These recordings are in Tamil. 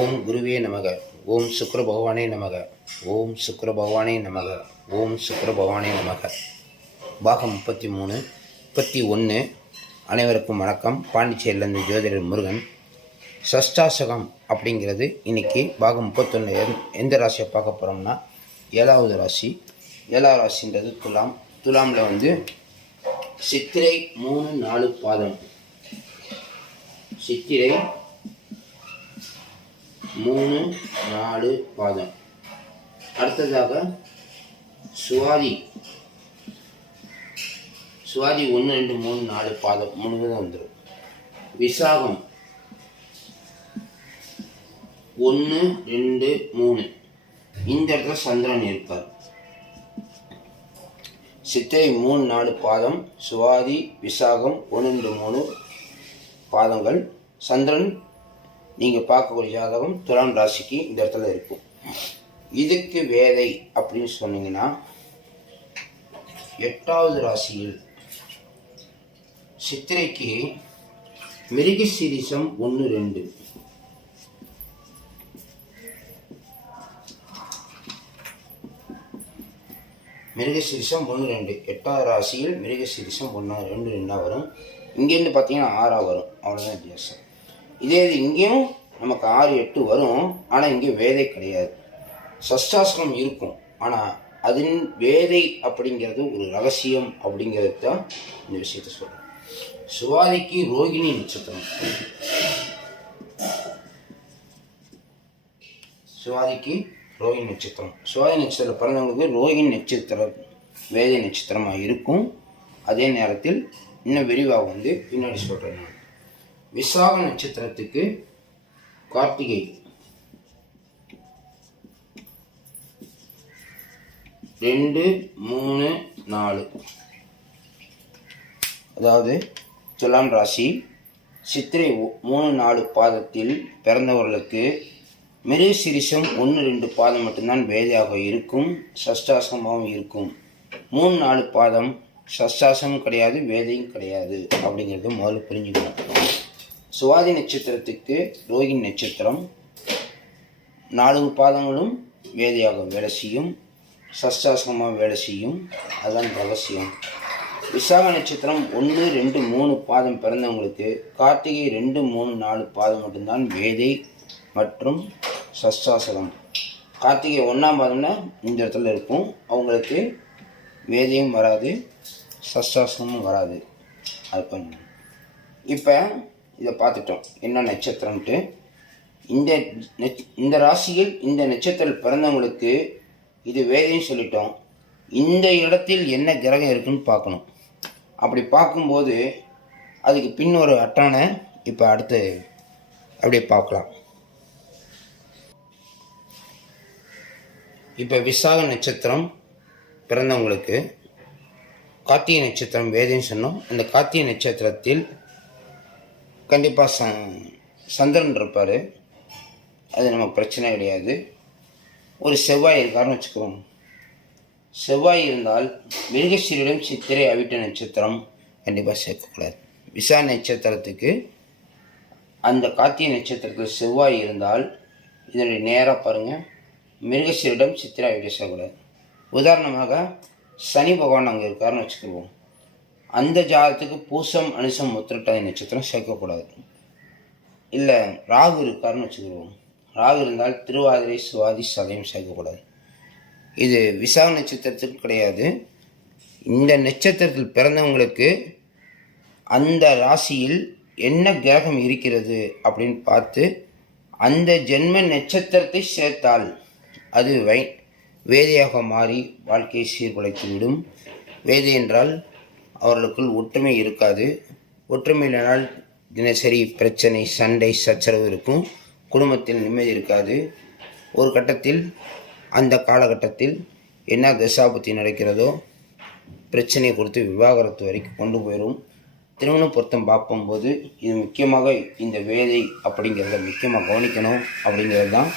ஓம் குருவே நமக. ஓம் சுக்கிர பகவானே நமக. ஓம் சுக்கிர பகவானே நமக. ஓம் சுக்கிர பகவானே நமக. பாகம் 33 31. அனைவருக்கும் வணக்கம். பாண்டிச்சேரியிலேருந்து ஜோதிடர் முருகன். சஷ்டாசகம் அப்படிங்கிறது இன்றைக்கி பாகம் 31. எந்த ராசியை பார்க்க போகிறோம்னா 7வது ராசி. 7வது ராசின்றது துலாம். துலாமில் சித்திரை 3-4 பாதம். சித்திரை 3-4 பாதம். அடுத்ததாக சுவாதி 1, 2, 3, 4 பாதம் முழுவதும் வந்துடும். விசாகம் 1, 2, 3 இந்த இடத்துல சந்திரன் இருப்பார். சித்திரை 3-4 பாதம், சுவாதி, விசாகம் 1, 2, 3 பாதங்கள். சந்திரன் நீங்கள் பார்க்கக்கூடிய ஜாதகம் துலாம் ராசிக்கு இந்த இடத்துல இருக்கும். இதுக்கு வேதை அப்படின்னு சொன்னீங்கன்னா 8வது ராசியில் சித்திரைக்கு மிருகசீரிஷம் 1, 2 மிருகசீரிஷம் 1, 2 8வது ராசியில் மிருகசீரிஷம் 1, 2, 2 வரும். இங்கேருந்து பார்த்தீங்கன்னா 6 வரும். அவ்வளோதான் வித்தியாசம். இதே இது இங்கேயும் நமக்கு 6, 8 வரும். ஆனால் இங்கே வேதை கிடையாது. சஷ்டாசனம் இருக்கும். ஆனால் அதன் வேதை அப்படிங்கிறது ஒரு ரகசியம் அப்படிங்கிறது தான் இந்த விஷயத்த சொல்கிறேன். சுவாதிக்கு ரோகிணி நட்சத்திரம். சுவாதி நட்சத்திரம் பிறந்தவங்களுக்கு ரோகிணி நட்சத்திரம் வேதை நட்சத்திரமாக இருக்கும். அதே நேரத்தில் இன்னும் விரிவாக பின்னாடி சொல்கிறேன். நான் விசாக நட்சத்திரத்துக்கு கார்த்திகை 2, 3, 4 அதாவது துலாம் ராசி சித்திரை 3-4 பாதத்தில் பிறந்தவர்களுக்கு மிருகசீரிஷம் 1, 2 பாதம் மட்டும்தான் வேதையாக இருக்கும். சஷ்டாசமாகவும் இருக்கும். 3-4 பாதம் சஷ்டாசமும் கிடையாது, வேதையும் கிடையாது அப்படிங்கிறது முதல்ல புரிஞ்சுக்கணும். சுவாதி நட்சத்திரத்துக்கு ரோகிணி நட்சத்திரம் 4 பாதங்களும் வேதையாக வேலை செய்யும், சஷ்டாசமாக வேலை செய்யும். அதுதான் ரகசியம். விசாக நட்சத்திரம் 1, 2, 3 பாதம் பிறந்தவங்களுக்கு கார்த்திகை 2, 3, 4 பாதம் மட்டும்தான் வேதை மற்றும் சஷ்டாசகம். கார்த்திகை 1ஆம் பாதம்னா இந்த இடத்துல இருக்கும். அவங்களுக்கு வேதையும் வராது, சஷ்டாசகமும் வராது. அது பண்ணணும். இப்போ இதை பார்த்துட்டோம் என்ன நட்சத்திரம்ட்டு. இந்த ராசியில் இந்த நட்சத்திரம் பிறந்தவங்களுக்கு இது வேதைன்னு சொல்லிட்டோம். இந்த இடத்தில் என்ன கிரகம் இருக்குன்னு பார்க்கணும். அப்படி பார்க்கும்போது அதுக்கு பின் ஒரு அட்டானை இப்போ அடுத்து அப்படியே பார்க்கலாம். இப்போ விசாக நட்சத்திரம் பிறந்தவங்களுக்கு கார்த்திகை நட்சத்திரம் வேதைன்னு சொன்னோம். அந்த கார்த்திகை நட்சத்திரத்தில் கண்டிப்பாக சந்திரன் இருப்பார். அது நமக்கு பிரச்சனை கிடையாது. ஒரு செவ்வாய் இருக்காருன்னு வச்சுக்கிறோம். செவ்வாய் இருந்தால் மிருகசீரிடம் சித்திரை அவிட்ட நட்சத்திரம் கண்டிப்பாக சேர்க்கக்கூடாது. விசா நட்சத்திரத்துக்கு அந்த கார்த்திகை நட்சத்திரத்தில் செவ்வாய் இருந்தால் இதனுடைய நேராக பாருங்கள், மிருகசீரிடம் சித்திரை அவிட்ட சேர்க்கக்கூடாது. உதாரணமாக சனி பகவான் அங்கே இருக்காருன்னு வச்சுக்கிடுவோம். அந்த ஜாதகத்துக்கு பூசம், அனுசம், உத்திரட்டாதி நட்சத்திரம் சேர்க்கக்கூடாது. இல்லை ராகு இருக்காருன்னு வச்சுக்கிடுவோம். ராகு இருந்தால் திருவாதிரை, சுவாதி, சதயம் சேர்க்கக்கூடாது. இது விசாக நட்சத்திரத்துக்கு கிடையாது. இந்த நட்சத்திரத்தில் பிறந்தவங்களுக்கு அந்த ராசியில் என்ன கிரகம் இருக்கிறது அப்படின்னு பார்த்து அந்த ஜென்ம நட்சத்திரத்தை சேர்த்தால் அது வேதையாக மாறி வாழ்க்கையை சீர்குலைத்து விடும். வேதை என்றால் அவர்களுக்குள் ஒற்றுமை இருக்காது. ஒற்றுமை இல்லைனால் தினசரி பிரச்சனை, சண்டை, சச்சரவு இருக்கும். குடும்பத்தில் நிம்மதி இருக்காது. ஒரு கட்டத்தில் அந்த காலகட்டத்தில் என்ன தசாபுத்தி நடக்கிறதோ பிரச்சனையை கொடுத்து விவாகரத்து வரைக்கும் கொண்டு போயிடும். திருமண பொருத்தம் பார்க்கும்போது இது முக்கியமாக இந்த வேதை அப்படிங்கிறத முக்கியமாக கவனிக்கணும். அப்படிங்கிறது தான்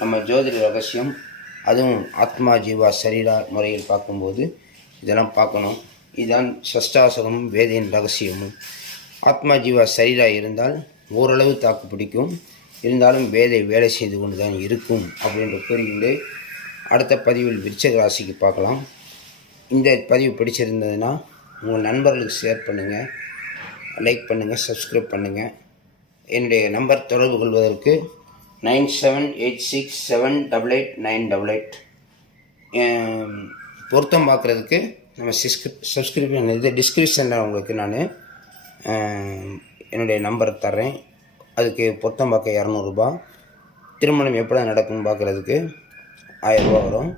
நம்ம ஜோதிட ரகசியம். அதுவும் ஆத்மா ஜீவா சரீரா முறையில் பார்க்கும்போது இதெல்லாம் பார்க்கணும். இதுதான் சஷ்டாசகமும் வேதையின் ரகசியமும். ஆத்மா ஜீவா சரீரா இருந்தால் ஓரளவு தாக்கு பிடிக்கும். இருந்தாலும் வேலை செய்து கொண்டு தான் இருக்கும் அப்படின்ற கூறிக்கொண்டு அடுத்த பதிவில் விருச்சிக ராசிக்கு பார்க்கலாம். இந்த பதிவு பிடிச்சிருந்ததுன்னா உங்கள் நண்பர்களுக்கு ஷேர் பண்ணுங்கள், லைக் பண்ணுங்கள், சப்ஸ்கிரைப் பண்ணுங்கள். என்னுடைய நம்பர் தொடர்பு கொள்வதற்கு 9786788988. பொருத்தம் பார்க்குறதுக்கு நம்ம சப்ஸ்கிரிப்ஷன் இது டிஸ்கிரிப்ஷனில் உங்களுக்கு நான் என்னுடைய நம்பர் தர்றேன். அதுக்கு பொருத்தம் பார்க்க 200 ரூபா. திருமணம் எப்படி நடக்கும்னு பார்க்குறதுக்கு 1000 ரூபா வரும்.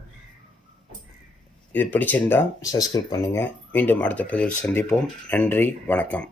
இது பிடிச்சிருந்தால் சப்ஸ்கிரைப் பண்ணுங்கள். மீண்டும் அடுத்த பதிவில் சந்திப்போம். நன்றி, வணக்கம்.